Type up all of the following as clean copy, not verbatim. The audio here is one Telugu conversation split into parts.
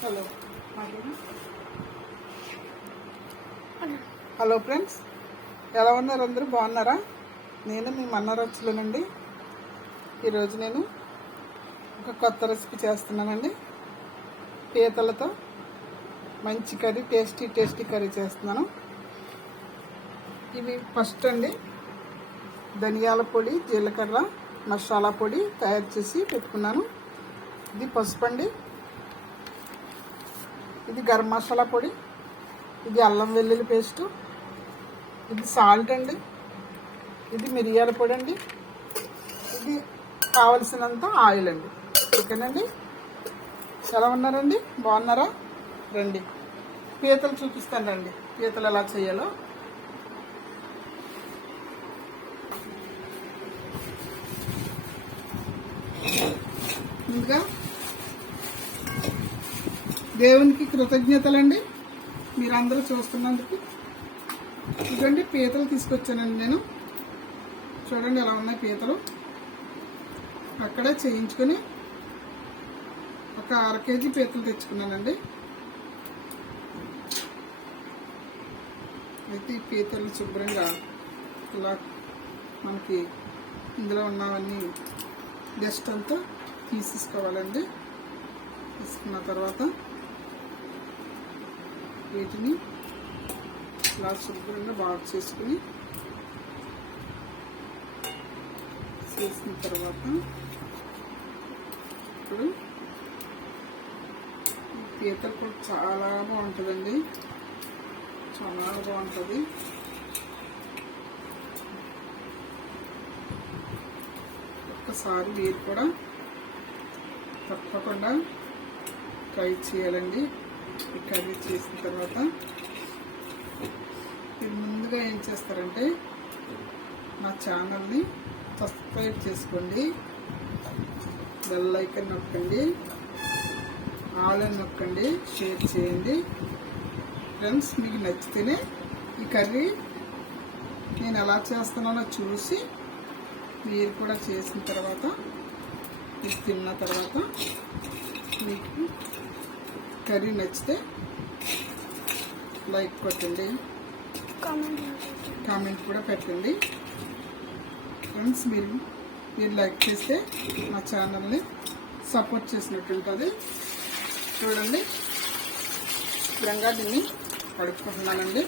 హలో హలో ఫ్రెండ్స్, ఎలా ఉన్నారు? అందరూ బాగున్నారా? నేను మీ మన్నారచ్చులేనండి. ఈరోజు నేను ఒక కొత్త రెసిపీ చేస్తున్నానండి. పీతలతో మంచి కర్రీ, టేస్టీ కర్రీ చేస్తున్నాను. ఇవి ఫస్ట్ అండి ధనియాల పొడి, జీలకర్ర, మసాలా పొడి తయారు చేసి పెట్టుకున్నాను. ఇది పసుపు అండి, ఇది గరం మసాలా పొడి, ఇది అల్లం వెల్లుల్లి పేస్టు, ఇది సాల్ట్ అండి, ఇది మిరియాల పొడి అండి, ఇది కావలసినంత ఆయిల్ అండి. ఓకేనండి. ఎలా ఉన్నారండి? బాగున్నారా? రండి పీతలు చూపిస్తాను. రండి పీతలు ఎలా చేయాలో. ముందుగా దేవునికి కృతజ్ఞతలండి, మీరందరూ చూస్తున్నందుకు. ఇదండి పీతలు తీసుకొచ్చానండి నేను. చూడండి ఎలా ఉన్నాయి పీతలు. అక్కడే చేయించుకొని ఒక 1/2 కేజీ పీతలు తెచ్చుకున్నానండి. అయితే ఈ పీతలు శుభ్రంగా ఇలా మనకి ఇందులో ఉన్నవన్నీ డస్ట్ అంతా తీసేసుకోవాలండి. తీసుకున్న తర్వాత వీటిని ఇలా శుభ్రంగా బాగా చేసుకుని చేసిన తర్వాత ఇప్పుడు పీతల కూడా చాలా బాగుంటుందండి, చాలా బాగుంటుంది. ఒక్కసారి మీరు కూడా తప్పకుండా ట్రై చేయాలండి. ఈ కర్రీ చేసిన తర్వాత మీరు ముందుగా ఏం చేస్తారంటే నా ఛానల్ని సబ్స్క్రైబ్ చేసుకోండి, బెల్ ఐకాన్ నొక్కండి, ఆల్ అని నొక్కండి, షేర్ చేయండి. ఫ్రెండ్స్, మీకు నచ్చితేనే ఈ కర్రీ నేను ఎలా చేస్తున్నానో చూసి మీరు కూడా చేసిన తర్వాత ఇది తిన్న తర్వాత మీకు కర్రీ నచ్చితే లైక్ కొట్టండి, కామెంట్ కూడా పెట్టండి. ఫ్రెండ్స్, మీరు లైక్ చేస్తే మా ఛానల్ని సపోర్ట్ చేసినట్టు ఉంటుంది. చూడండి, శుభ్రంగా దీన్ని కడుక్కుంటున్నానండి.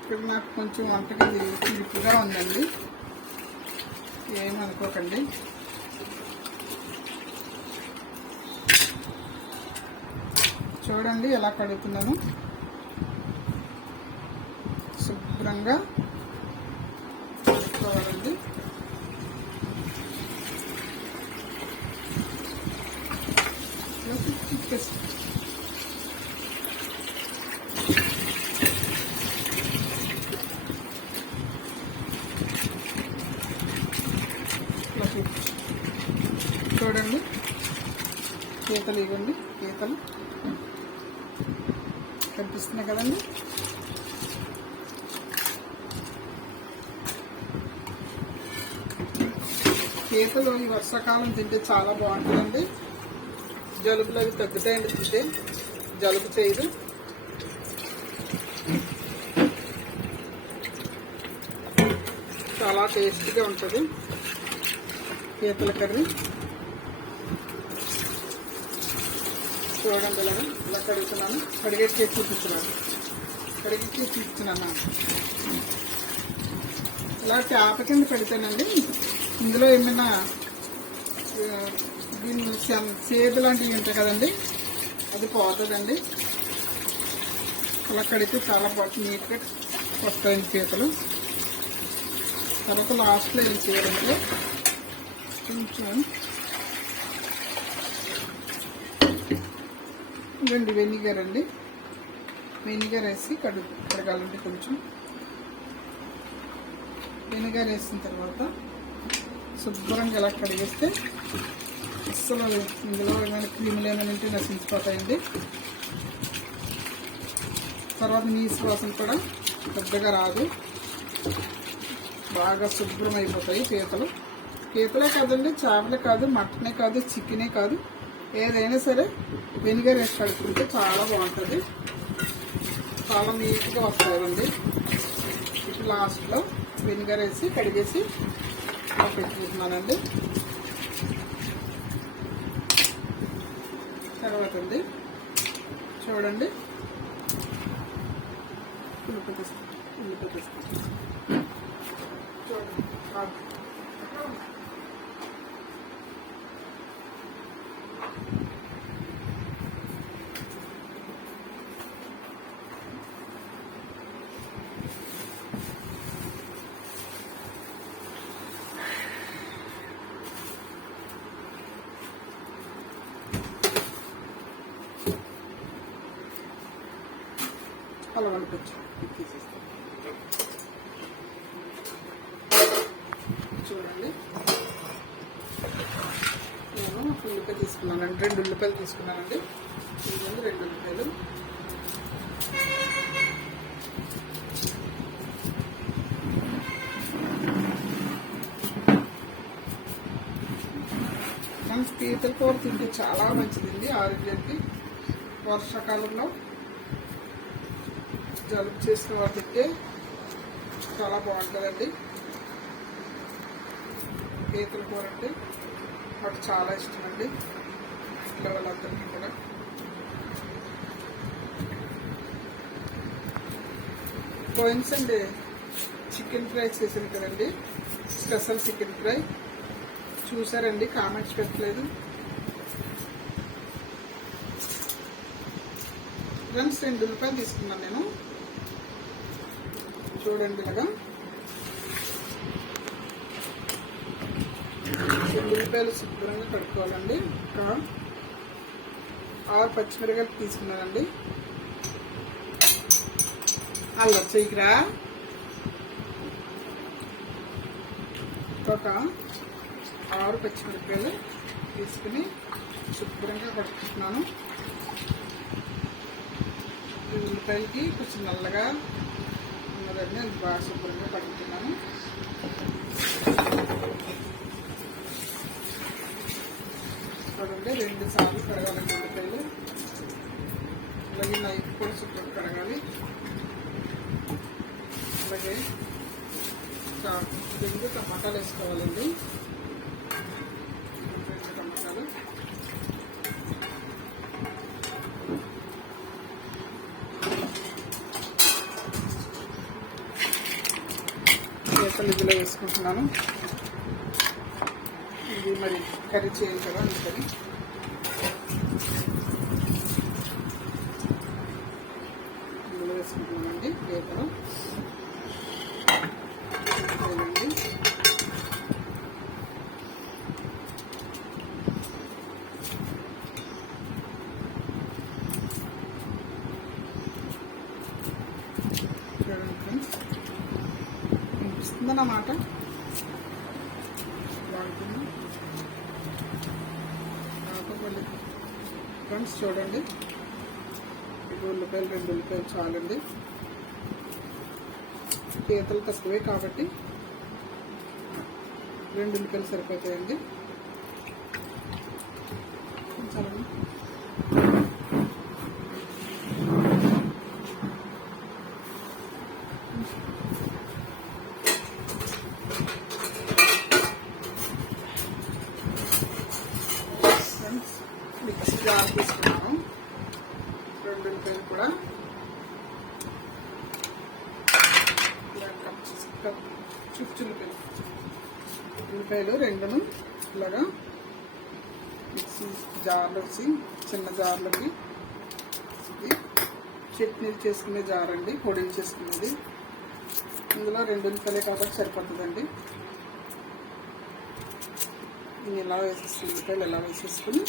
ఇప్పుడు నాకు కొంచెం వంటకి ఇరుకుగా ఉందండి, ఏమనుకోకండి. చూడండి ఎలా కడుగుతున్నాను. శుభ్రంగా కడుక్కోవాలండి. చూడండి పీతలు, ఇవ్వండి పీతలు కనిపిస్తున్నాయి కదండి. పీతలు ఈ వర్షాకాలం తింటే చాలా బాగుంటుందండి. జలుబులు అవి తగ్గుతాయండి తింటే, జలుబు చేయదు. చాలా టేస్టీగా ఉంటుంది పీతల కర్రీ. చూడండి ఇలా కడుగుతున్నాను, కడిగేసి చూపిస్తున్నాను. ఇలా చేప కింద కడితేనండి ఇందులో ఏమైనా దీన్ని సేదు లాంటివి ఉంటాయి కదండి, అది పోతుందండి. అలా కడితే చాలా బాగా నీట్గా వస్తాయి పీతలు. తర్వాత లాస్ట్లో ఏం చేయాలంటే కొంచెం ఇవ్వండి వెనిగర్ అండి, వెనిగర్ వేసి కడగాలండి. కొంచెం వెనిగర్ వేసిన తర్వాత శుభ్రంగా ఇలా కడిగేస్తే అస్సలు ఇందులో ఏమైనా క్రీములు ఏమైనా ఉంటే నశించిపోతాయండి. తర్వాత నీసు వాసన కూడా పెద్దగా రాదు, బాగా శుభ్రం అయిపోతాయి పీతలు. పీతలే కాదండి, చేపలే కాదు, మటనే కాదు, చికెనే కాదు, ఏదైనా సరే వెనిగర్ వేసి కడుక్కుంటే చాలా బాగుంటుంది, చాలా నీట్గా వస్తుందండి. ఇప్పుడు లాస్ట్లో వెనిగర్ వేసి కడిగేసి పెట్టుకుంటున్నానండి. తర్వాత అండి చూడండి, ఉల్లిపాయ చూడండి, అలా వండుకోవచ్చు. చూడండి, నేను ఉల్లిపాయ తీసుకున్నానండి, 2 ఉల్లిపాయలు తీసుకున్నానండి. ఇదిగోండి 2 ఉల్లిపాయలు. మన పీతల కూర తింటే చాలా మంచిదండి ఆరోగ్యానికి. వర్షాకాలంలో జలుబు చేసిన వాటికి చాలా బాగుంటుందండి పీతల కూర అంటే. నాకు చాలా ఇష్టం అండి, ఇంట్లో వాళ్ళందరికీ కూడా. పోయిన్సండి చికెన్ ఫ్రై చేసాను కదండి, స్పెషల్ చికెన్ ఫ్రై చూసారండి, కామెంట్స్ పెట్టలేదు ఫ్రెండ్స్. 2 ఉల్లిపాయలు తీసుకున్నాను నేను. చూడండి, ఇలాగా 2 ఉల్లిపాయలు శుభ్రంగా కడుక్కోవాలండి. ఇంకా 6 పచ్చిమిరకాయలు తీసుకున్నానండి. అల్లం చేయకురా. ఒక 6 పచ్చిమిరకాయలు తీసుకుని శుభ్రంగా కడుక్కుంటున్నాను. ఈ ఉల్లిపాయలకి కొంచెం నల్లగా ఉన్నదండి, నేను బాగా శుభ్రంగా కడుగుతున్నాను. చూడండి, 2 సార్లు కడగాలండి ఉల్లిపాయలు. అలాగే నైఫ్ కూడా శుభ్రంగా కడగాలి. అలాగే 2 టమాటాలు వేసుకోవాలండి. 2 టమాటాలు. పీతలు ఇందులో వేసుకుంటున్నాను. ఇది మరి కర్రీ చేయాలి కదా, అందుకని. ఇందులో వేసుకుంటున్నానండి పీతలు. చూడండి ఫ్రెండ్స్, అనిపిస్తుందన్నమాట, బాగుంటుంది. మళ్ళీ ఫ్రెండ్స్ చూడండి, ఇది ఉల్లిపాయలు 2 ఉల్లిపాయలు చాలండి. పీతలు తక్కువే కాబట్టి 2 ఉల్లిపాయలు సరిపోతాయండి. చాలండి. మిక్సీ జార్ తీసుకున్నాను. 2 ఉల్లిపాయలు కూడా చుచ్చుల్లిపాయలు, ఉల్లిపాయలు 2ను ఇలాగా మిక్సీ జార్లో వచ్చి చిన్న జార్లోకి. ఇది చట్నీలు చేసుకునే జార్ అండి, పొడిలు చేసుకునేది. ఇందులో 2 ఉల్లిపాయలే కాబట్టి సరిపోతుందండి. దీన్ని ఇలా వేసేసుకుని, ఉల్లిపాయలు ఎలా వేసేసుకుని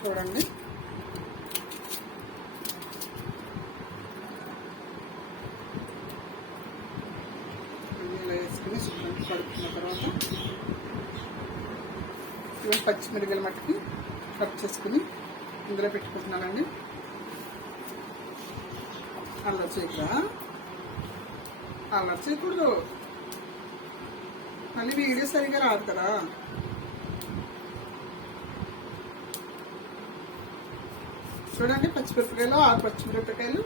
చూడండి, ఇలా వేసుకుని శుభ్రంగా కడుక్కున్న తర్వాత ఇవన్నీ పచ్చిమిరపకాయల మట్టుకి కట్ చేసుకుని ఇందులో పెట్టుకుంటున్నానండి. అల్లరి చేయకురా, అల్లరి చేయకూడదు, మళ్ళీ వీడియో సరిగా రాదు కదా. చూడండి, పచ్చిమిరపకాయలు 6 పచ్చిమిరపకాయలు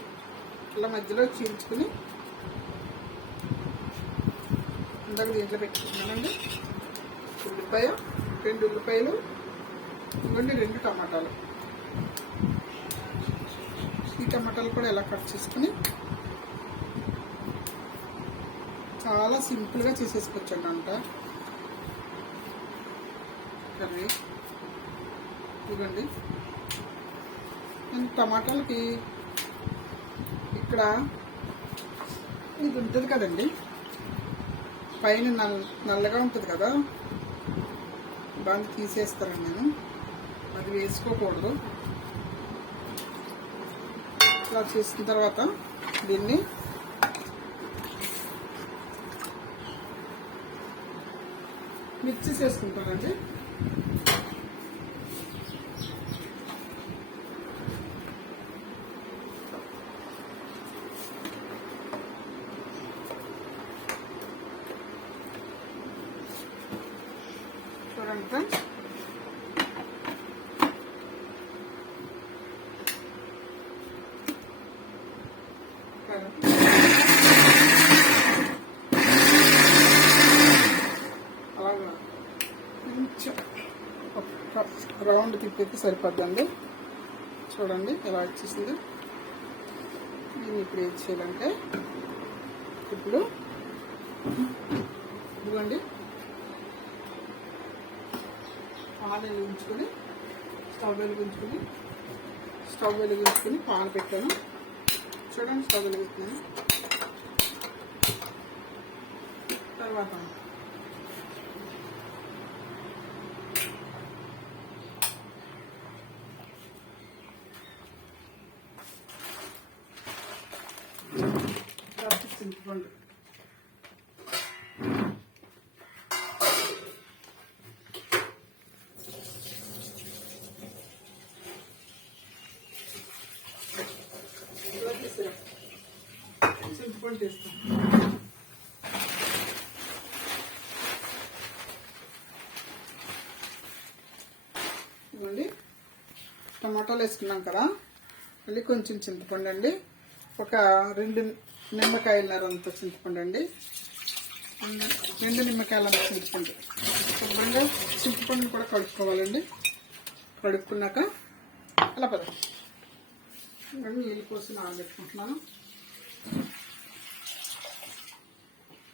ఇలా మధ్యలో చీల్చుకుని ఇందాక దీంట్లో పెట్టుకున్నానండి. ఉల్లిపాయ 2 ఉల్లిపాయలు, ఇవ్వండి 2 టమాటాలు. ఈ టమాటాలు కూడా ఇలా కట్ చేసుకుని చాలా సింపుల్గా చేసేసుకోవచ్చండి అంట కర్రీ. ఇవ్వండి, టమాటాలకి ఇక్కడ ఇది ఉంటుంది కదండి, పైన నల్లగా ఉంటుంది కదా, దాన్ని తీసేస్తానండి నేను. అది వేసుకోకూడదు. ఇలా చేసిన తర్వాత దీన్ని మిక్సీ చేసుకుంటానండి. చూడండి ఫ్రెండ్స్, అలాగా కొంచెం ఒక రౌండ్ తిప్పేస్తే సరిపోద్దండి. చూడండి ఎలా వచ్చేసింది. దీన్ని ఇప్పుడు ఏం చేయాలంటే, ఇప్పుడు ఇదిగోండి పాలు వెలిగించుకొని స్టవ్ వెలిగించుకొని పాలు పెట్టాను. చూడండి, స్టవ్ వెలిగిస్తున్నాను. తర్వాత చింతపండు, చింతపండు తీస్తాం. ఇవ్వండి, టమాటాలు వేసుకున్నాం కదా, మళ్ళీ కొంచెం చింతపండు అండి, ఒక 2 నిమ్మకాయలన్నరంత చింతపండు అండి, 2 నిమ్మకాయలంత చింతపండు. శుభ్రంగా చింతపండుని కూడా కడుక్కోవాలండి. కడుక్కున్నాక అలా పద నీళ్ళు పోసి నానబెట్టుకుంటున్నాను.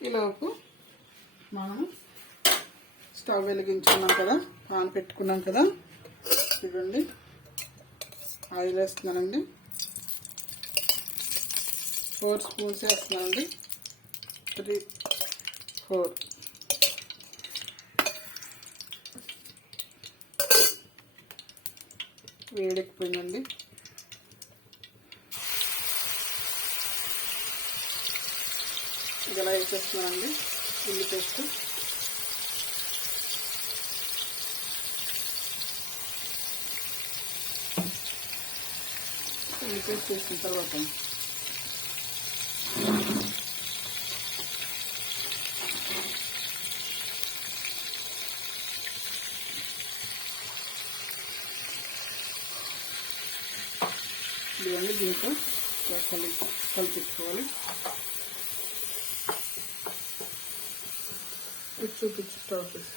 ఈలోపు మనం స్టవ్ వెలిగించుకున్నాం కదా, పాన్ పెట్టుకున్నాం కదా, చూడండి ఆయిల్ వేస్తున్నానండి. 4 స్పూన్స్ వేస్తున్నానండి. 3, 4. వేడెక్కిపోయిందండి. ఇలా వేసేస్తున్నానండి ఉల్లి పేస్ట్. ఉల్లి పేస్ట్ వేసిన తర్వాత ఇవన్నీ దీంట్లో కలిపించుకోవాలి. చూపించి స్టవ్ చేసి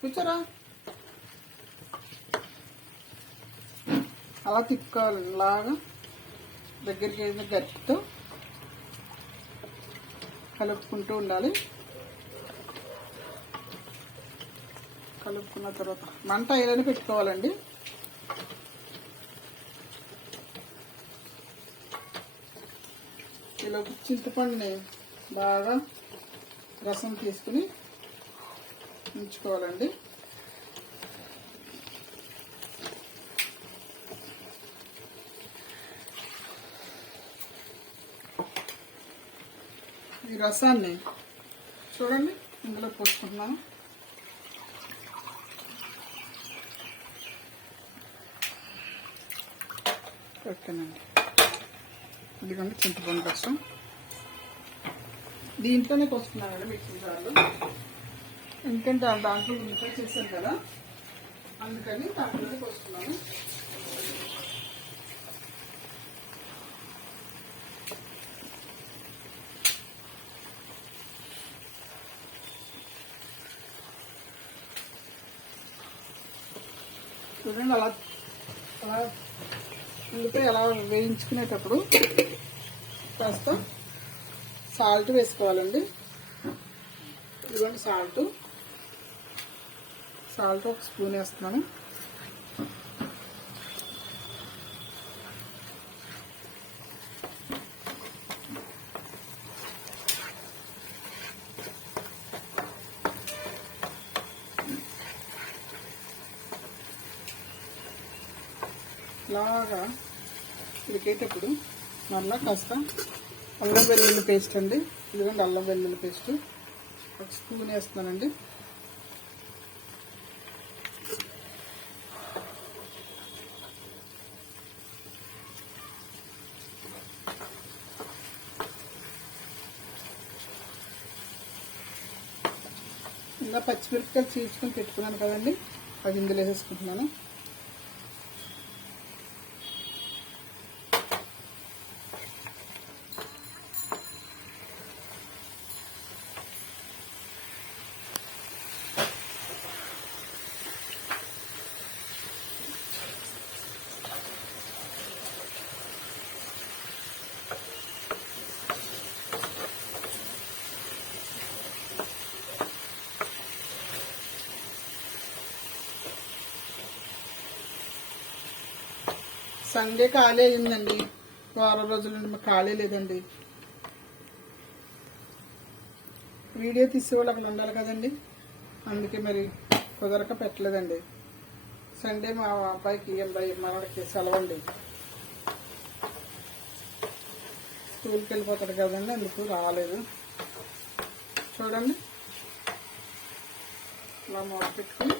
కూర్చోరా, అలా తిప్పుకోవాలి. ఇలాగా దగ్గరికి అయిన గట్టితో కలుపుకుంటూ ఉండాలి. కలుపుకున్న తర్వాత మంట ఐరని పెట్టుకోవాలండి. ఇలా చింతపండుని బాగా రసం తీసుకుని ఉంచుకోవాలండి. ఈ రసాన్ని చూడండి ఇందులో పోసుకుంటున్నాను. ఓకేనండి, ఇదిగోండి చింతపండు రసం. దీంట్లోనే పోసుకున్నానండి మిక్సీ జార్లో, ఎందుకంటే దాంట్లో ఇంట్లో చేశాను కదా, అందుకని దాంట్లోనే పోసుకున్నాను. చూడండి అలా అలా ఉల్లిపాయ అలా వేయించుకునేటప్పుడు కాస్త సాల్ట్ వేసుకోవాలండి. ఇదిగోండి సాల్ట్ ఒక స్పూన్ వేస్తున్నాను. ఇలాగా ఉడికేటప్పుడు మళ్ళీ కాస్త అల్లం వెల్లుల్లి పేస్ట్ అండి. ఇదిగోండి అల్లం వెల్లుల్లి పేస్ట్ ఒక స్పూన్ వేస్తున్నానండి. ఇంకా పచ్చిమిరపకాయలు చీల్చుకొని పెట్టుకున్నాను కదండి, అది ఇందులో వేసేసుకుంటున్నాను. సండే ఖాళీ అయిందండి, వారం రోజుల నుండి మాకు ఖాళీ లేదండి. వీడియో తీసేవాళ్ళు అక్కడ ఉండాలి కదండి, అందుకే మరి కుదరక పెట్టలేదండి. సండే మా అబ్బాయికి మనకి సెలవండి, స్కూల్కి వెళ్ళిపోతాడు కదండి, అందుకు రాలేదు. చూడండి ఇలా మూత పెట్టుకుని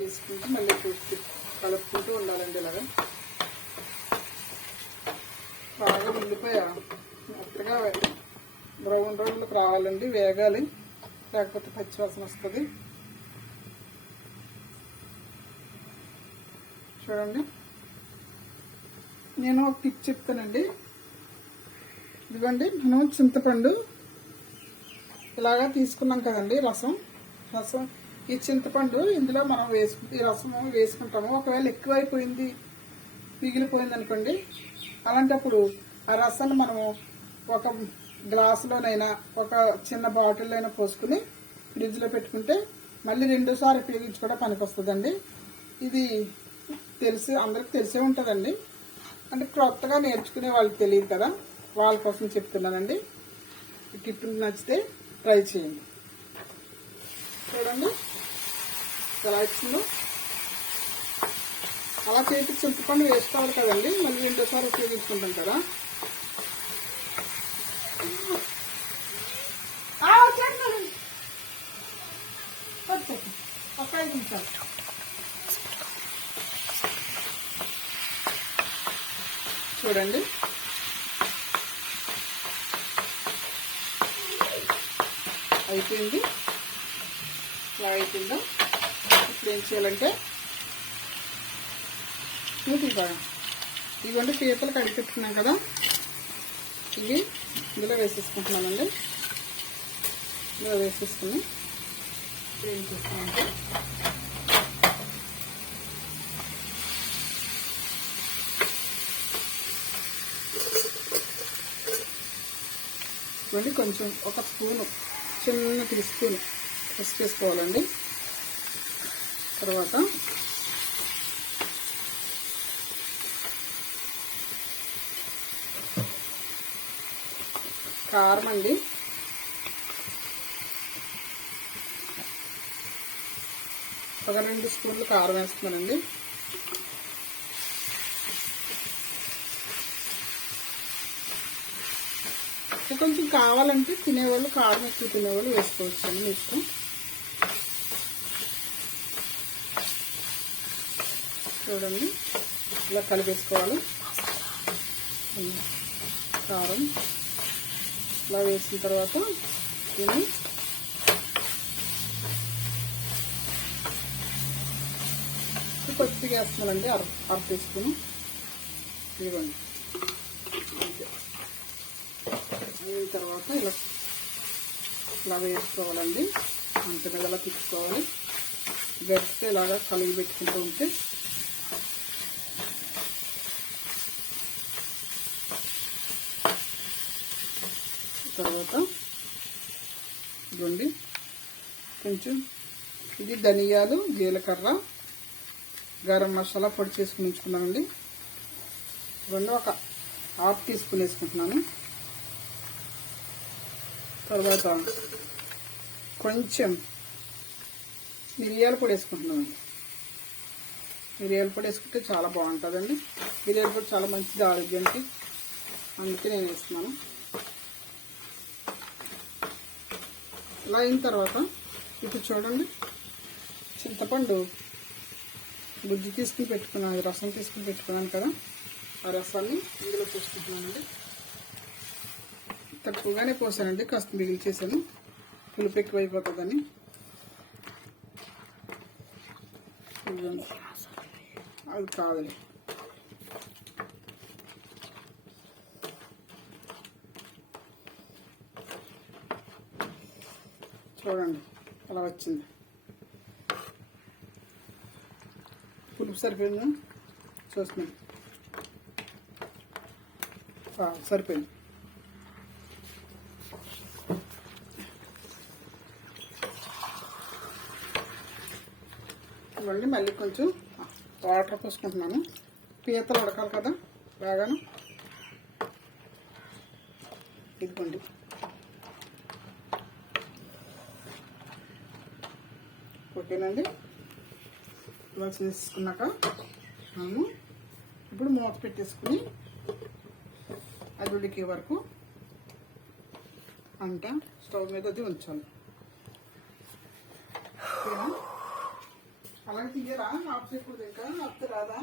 తీసుకుంటూ మళ్ళీ కలుపుకుంటూ ఉండాలండి. ఇలాగా బాగా ఉల్లిపాయ మెత్తగా బ్రౌన్ రంగులోకి రావాలండి, వేగాలి, లేకపోతే పచ్చివాసన వస్తుంది. చూడండి నేను ఒక టిప్ చెప్తానండి. ఇదిగోండి మనం చింతపండు ఇలాగా తీసుకున్నాం కదండి, రసం ఈ చింతపండు ఇందులో మనం ఈ రసము వేసుకుంటాము. ఒకవేళ ఎక్కువైపోయింది, మిగిలిపోయింది అనుకోండి, అలాంటప్పుడు ఆ రసాన్ని మనము ఒక గ్లాసులోనైనా ఒక చిన్న బాటిల్లో అయినా పోసుకుని ఫ్రిడ్జ్లో పెట్టుకుంటే మళ్ళీ రెండోసారి ఉపయోగించి కూడా పనికి వస్తుందండి. ఇది అందరికి తెలిసే ఉంటుందండి, అంటే కొత్తగా నేర్చుకునే వాళ్ళకి తెలియదు కదా, వాళ్ళ కోసం చెప్తున్నానండి. ఈ టిప్ నచ్చితే ట్రై చేయండి. చూడండి ఎలా వచ్చిందో. అలా చేతికి చింతపండు వేసుకోవాలి కదండి, మళ్ళీ రెండోసారి ఉపయోగించుకుంటాం కదా. ఒక 5 నిమిషాలు చూడండి. అయిపోయింది. ఇలా అయిపోయిందో ఇప్పుడు ఏం చేయాలంటే ఇదిగోండి పీతలు కడిగి పెట్టుకున్నాం కదా, ఇవి ఇందులో వేసేసుకుంటున్నానండి. ఇందులో వేసేసుకుని ఏం చేస్తున్నామంటే కొంచెం ఒక స్పూను చిన్న టీ స్పూన్ పసుపు వేసుకోవాలండి. తర్వాత కారం అండి, ఒక 2 స్పూన్లు కారం వేస్తున్నానండి. కొంచెం కావాలంటే తినేవాళ్ళు కారం ఎక్కువ తినేవాళ్ళు వేసుకోవచ్చు అండి, మీ ఇష్టం. చూడండి ఇలా కలిపేసుకోవాలి. కారం ఇలా వేసిన తర్వాత దీన్ని కొద్దిగా వేస్తున్నానండి, అర టీ స్పూన్. ఇదిగోండి. అయిన తర్వాత ఇలా వేసుకోవాలండి. అంత మీద ఇలా తిప్పుకోవాలి. గట్టిగా ఇలాగా కలిగి పెట్టుకుంటూ ఉంటే తర్వాత ఇదిగోండి కొంచెం ఇది ధనియాలు, జీలకర్ర, గరం మసాలా పొడి చేసుకుని ఉంచుకున్నానండి. ఇవన్నీ ఒక ½ టీ స్పూన్ వేసుకుంటున్నాను. తర్వాత కొంచెం మిరియాల పొడి వేసుకుంటున్నామండి. మిరియాల పొడి వేసుకుంటే చాలా బాగుంటుందండి. మిరియాల పొడి చాలా మంచిది ఆరోగ్యానికి, అందుకే నేను వేస్తున్నాను. ఇలా అయిన తర్వాత ఇప్పుడు చూడండి, చింతపండు గుజ్జు తీసుకుని పెట్టుకున్నాను, రసం తీసుకుని పెట్టుకున్నాను కదా, ఆ రసాన్ని ఇందులో పోసుకుంటున్నానండి. తక్కువగానే పోసానండి, కాస్త మిగిల్చేసాను, పులుపు ఎక్కువైపోతుందని. అది కావాలి. చూడండి అలా వచ్చింది. పులుపు సరిపోయిందా చూస్తున్నాను. సరిపోయింది. మళ్ళీ కొంచెం వాటర్ పోసుకుంటున్నాను. పీతలు ఉడకాలి కదా బాగాను. ఇదిగోండి ఓకేనండి. ఇలా చేసుకున్నాక మనము ఇప్పుడు మూత పెట్టేసుకుని అది ఉడికే వరకు అంట స్టవ్ మీద అది ఉంచాలి. అలాగే తీయరా ఆఫ్ చేయకూడదు, ఇంకా అప్పు రాదా?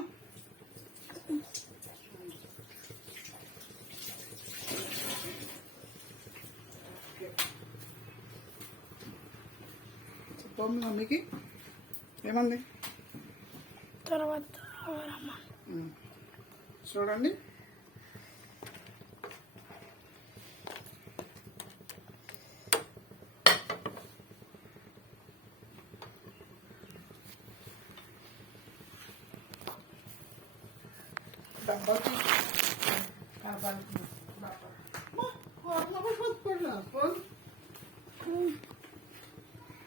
చెప్పమ్మ మమ్మీకి ఏమంది తర్వాత చూడండి. డబ్బాకి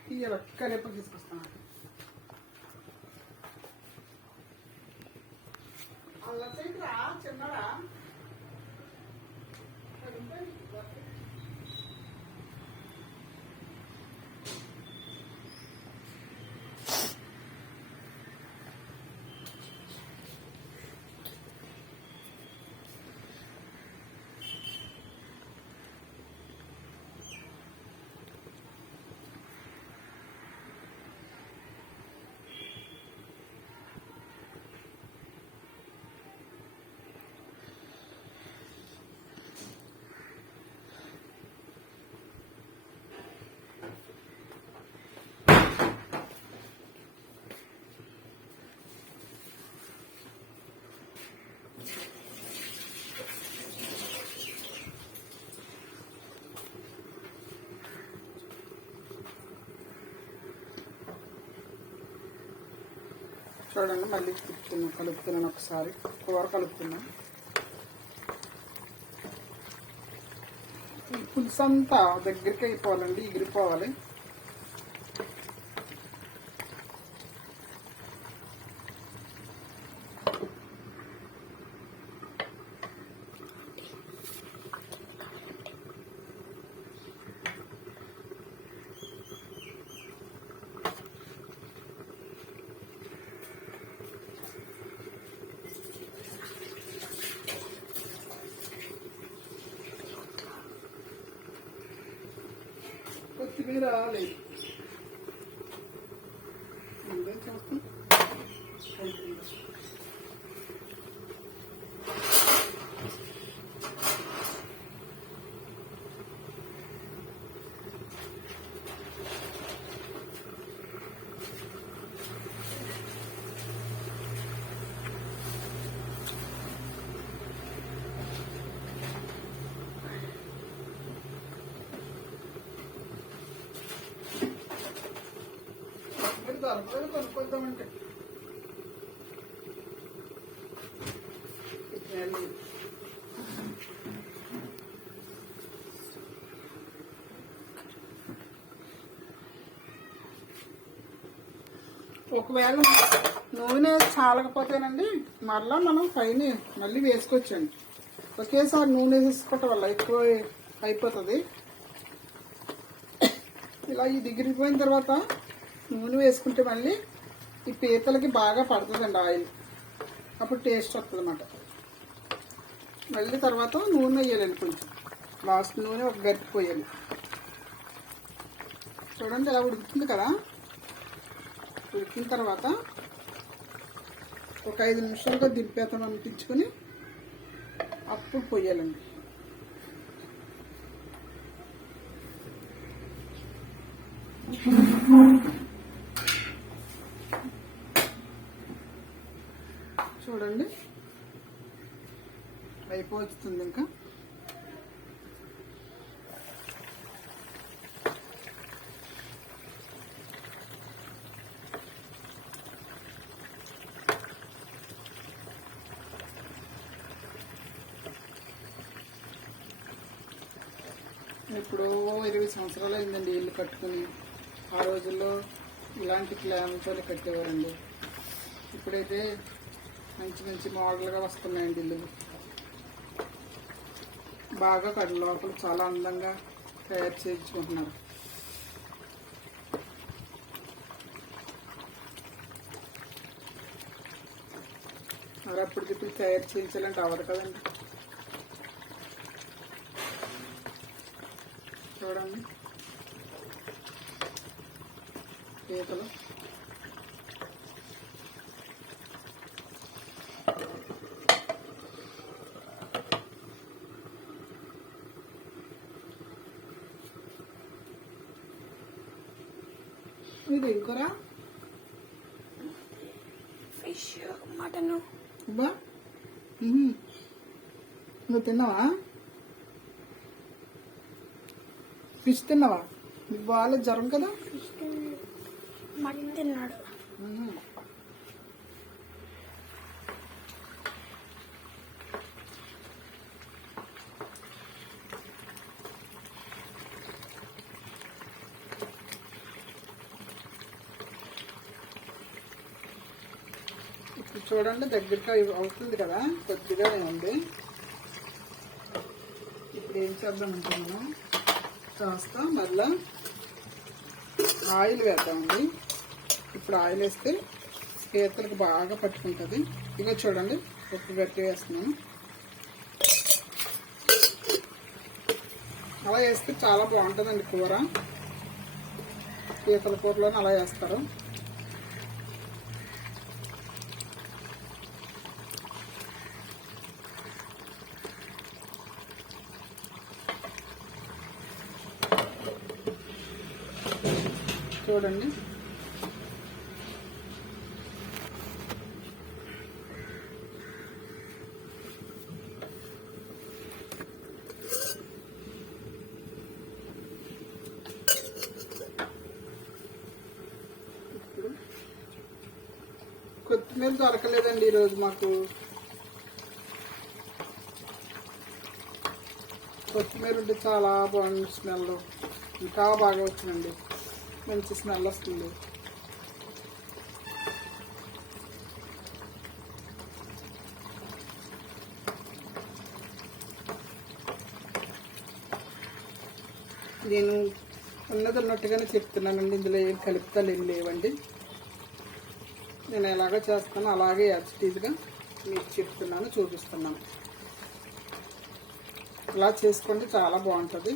తీయాలి, కరేపాకు తీసుకొస్తాను. అలా చేయరా చిన్నడా? చూడండి మళ్ళీ కలుపుతున్నాను ఒకసారి, కూర కలుపుతున్నాను. పులుసు అంతా దగ్గరికి అయిపోవాలండి, ఎగిరిపోవాలి. కొత్తిమీర లేదు, చేస్తాం. దొరకలేదు, కొనుక్కొద్దామంటే ఒకవేళ నూనె చాలకపోతేనండి మరలా మనం పైన మళ్ళీ వేసుకోవచ్చండి. ఒకేసారి నూనె వేసుకోవటం వల్ల ఎక్కువ అయిపోతుంది. ఇలా ఈ దిగిరిపోయిన తర్వాత నూనె వేసుకుంటే మళ్ళీ ఈ పీతలకి బాగా పడుతుందండి ఆయిల్, అప్పుడు టేస్ట్ వస్తుంది అన్నమాట. మళ్ళీ తర్వాత నూనె వేయాలండి, కొంచెం లాస్ట్ నూనె ఒక గరిటె పోయాలి. చూడండి ఇలా ఉడుకుతుంది కదా, ఉడికిన తర్వాత ఒక 5 నిమిషాలుగా దింపేతాం అనిపించుకొని అప్పుడు పోయాలండి. చూడండి అయిపోతుంది ఇంకా. ఇప్పుడు 20 సంవత్సరాలు అయిందండి ఇల్లు కట్టుకుని. ఆ రోజుల్లో ఇలాంటి ప్లాన్తో కట్టేవారండి. ఇప్పుడైతే మంచి మంచి మోడల్గా వస్తున్నాయండి ఇల్లు. బాగా కట్ట లోపల చాలా అందంగా తయారు చేయించుకుంటున్నారు. మరి అప్పటికిప్పుడు తయారు చేయించాలంటే అవరు కదండి. చూడండి పీతలు ఇది ఇంకోరా ఫిష్, మటన్. అబ్బా నువ్వు తిన్నావా? ఫిష్ తిన్నావా? వాళ్ళ జ్వరం కదా. మటన్ తిన్నాడు. ఇప్పుడు చూడండి దగ్గరగా అవుతుంది కదా, కొద్దిగా ఉంది. ఇప్పుడు ఏం చేద్దాం అనుకున్నాను, కాస్త మళ్ళా ఆయిల్ వేద్దామండి. ఇప్పుడు ఆయిల్ వేస్తే పీతలకు బాగా పట్టుకుంటుంది. ఇక చూడండి ఉప్పు గట్టి వేస్తున్నాను. అలా వేస్తే చాలా బాగుంటుందండి కూర. పీతల కూరలోనే అలా వేస్తారు. చూడండి కొత్తిమీర దొరకలేదండి ఈరోజు మాకు. కొత్తిమీర ఉంటే చాలా బాగుంది స్మెల్, ఇంకా బాగా వచ్చిందండి, మంచి స్మెల్ వస్తుంది. నేను ఉన్నది ఉన్నట్టుగానే చెప్తున్నానండి, ఇందులో ఏం కలుపుతాలు ఏం లేవండి. నేను ఎలాగ చేస్తానో అలాగే యాజిటీజ్గా మీకు చెప్తున్నాను, చూపిస్తున్నాను. ఇలా చేసుకోండి, చాలా బాగుంటుంది.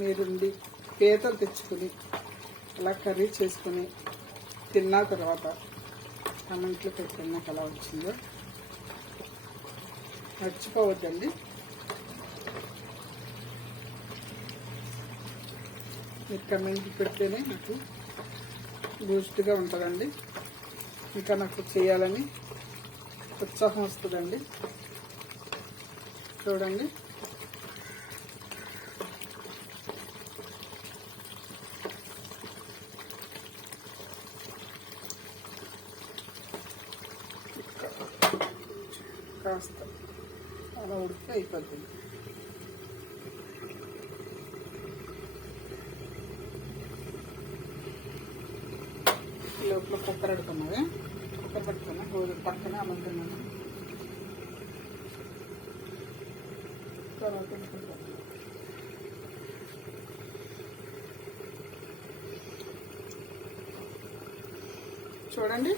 మీరుండి పీతలు తెచ్చుకుని ఇలా కర్రీ చేసుకుని తిన్న తర్వాత కామెంట్లో పెట్టండి నాకు ఎలా వచ్చిందో. మర్చిపోవద్దండి. మీరు కమెంట్ పెడితేనే నాకు బూస్ట్గా ఉంటుందండి, ఇంకా నాకు చేయాలని ఉత్సాహం వస్తుందండి. చూడండి, కాస్త అలా ఉడికి అయిపోతుంది. లోపల కుక్కర్ అడుగుతున్నావే, కుక్కర్ పట్టుకున్నా, రోజు పక్కనే అమ్ముతున్నాను. తర్వాత చూడండి,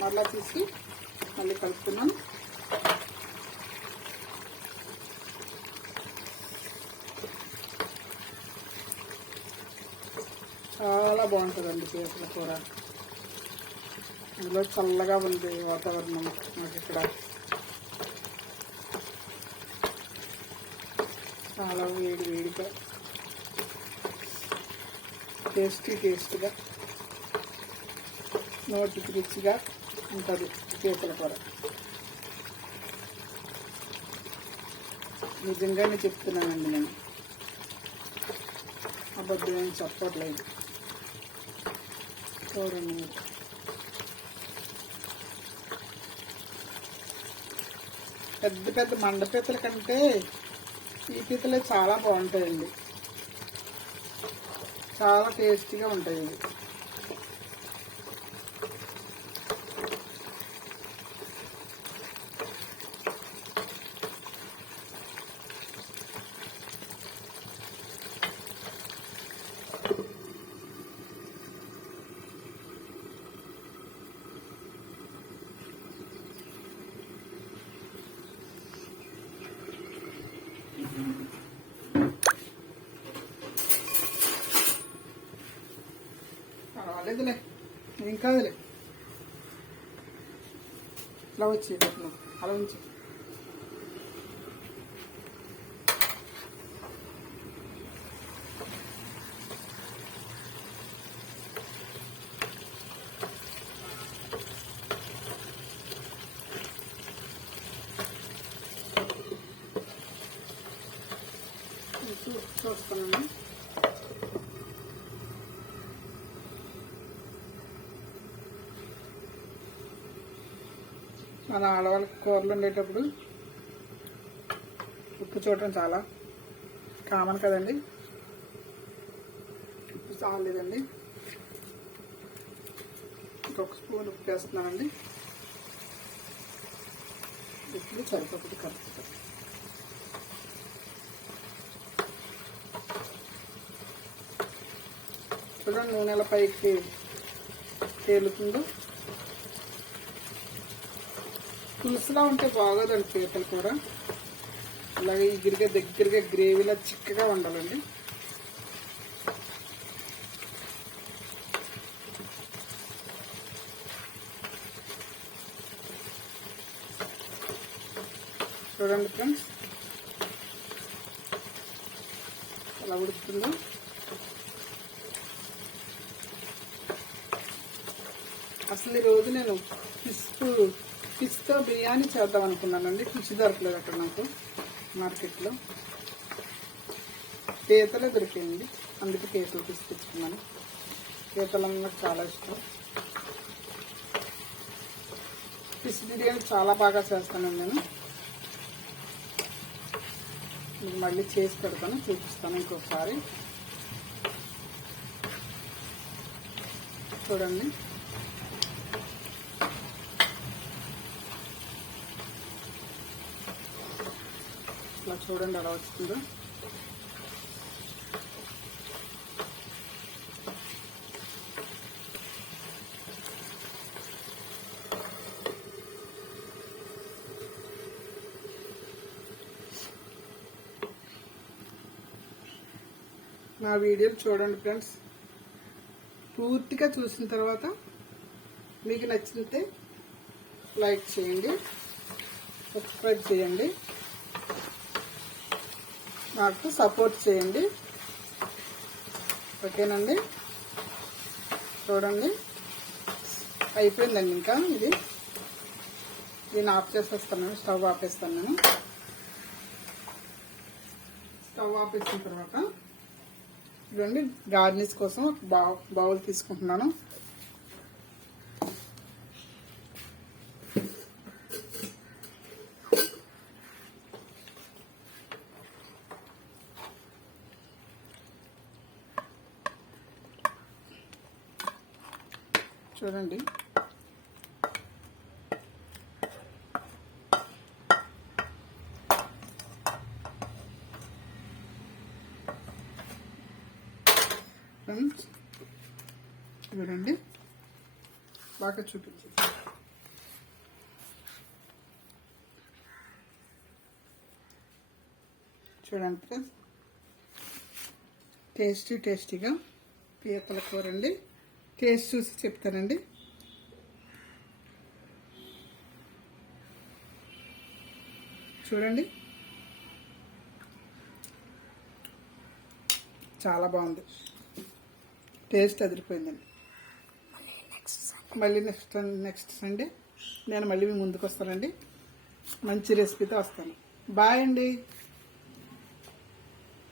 మరలా తీసి మళ్ళీ కలుపుతున్నాను. చాలా బాగుంటుందండి పీతల కూర. అందులో చల్లగా ఉంది వాతావరణం మాకు ఇక్కడ, చాలా వేడి వేడిగా టేస్టీగా నోటికి రుచిగా ఉంటుంది పీతల కూర. నిజంగానే చెప్తున్నానండి, నేను అబద్ధం ఏం చెప్పట్లేదు. చూడండి, పెద్ద పెద్ద మండ పీతల కంటే ఈ పీతలే చాలా బాగుంటాయండి, చాలా టేస్టీగా ఉంటాయి. పర్వాలేదులే, ఏం కాదులే. ఇలా వచ్చి అలా ఉంచి చూస్తానండి. మన ఆడవాళ్ళకి కూరలు ఉండేటప్పుడు ఉప్పు చూడటం చాలా కామన్ కదండి. ఉప్పు చాలేదండి, ఇంకొక స్పూన్ ఉప్పు వేస్తున్నానండి. ఉప్పు సరిపోతుంది కరెక్ట్గా. చూడండి, నూనెల పైకి తేలుతుందో. పులుసులా ఉంటే బాగోదండి పీతలు కూర, అలాగే దగ్గరగా గ్రేవీలా చిక్కగా ఉండాలండి. చూడండి ఫ్రెండ్స్, ఎలా ఉడుకుతుందో. అసలు ఈరోజు నేను ఫిష్తో బిర్యానీ చేద్దాం అనుకున్నానండి. ఫిష్ దొరకలేదు అక్కడ నాకు మార్కెట్లో, పీతలే దొరికింది, అందుకే పీతలు తీసుకొచ్చుకున్నాను. పీతలు నాకు చాలా ఇష్టం. ఫిష్ బిర్యానీ చాలా బాగా చేస్తానండి నేను. మీకు మళ్ళీ చేసి పెడతాను, చూపిస్తాను ఇంకొకసారి. చూడండి, ఇట్లా చూడండి ఎలా వచ్చిందో. నా వీడియోలు చూడండి ఫ్రెండ్స్, పూర్తిగా చూసిన తర్వాత మీకు నచ్చితే లైక్ చేయండి, సబ్స్క్రైబ్ చేయండి, నాకు సపోర్ట్ చేయండి. ఓకేనండి. చూడండి, అయిపోయిందండి. ఇంకా దీన్ని ఆఫ్ చేసేస్తాను, స్టవ్ ఆపేస్తాను నేను. స్టవ్ ఆపేసిన తర్వాత ఇదండి గార్నిష్ కోసం ఒక బౌల్ తీసుకుంటున్నాను. చూడండి, ఫ్రెండ్స్ చూడండి, బాగా చూపించండి. చూడండి ఫ్రెండ్స్, టేస్టీగా పీతల కూర అండి. టేస్ట్ చూసి చెప్తానండి. చూడండి, చాలా బాగుంది, టేస్ట్ అదిరిపోయిందండి. మళ్ళీ నెక్స్ట్ సండే నేను మళ్ళీ మీ ముందుకు వస్తానండి, మంచి రెసిపీతో వస్తాను. బాయ్ అండి.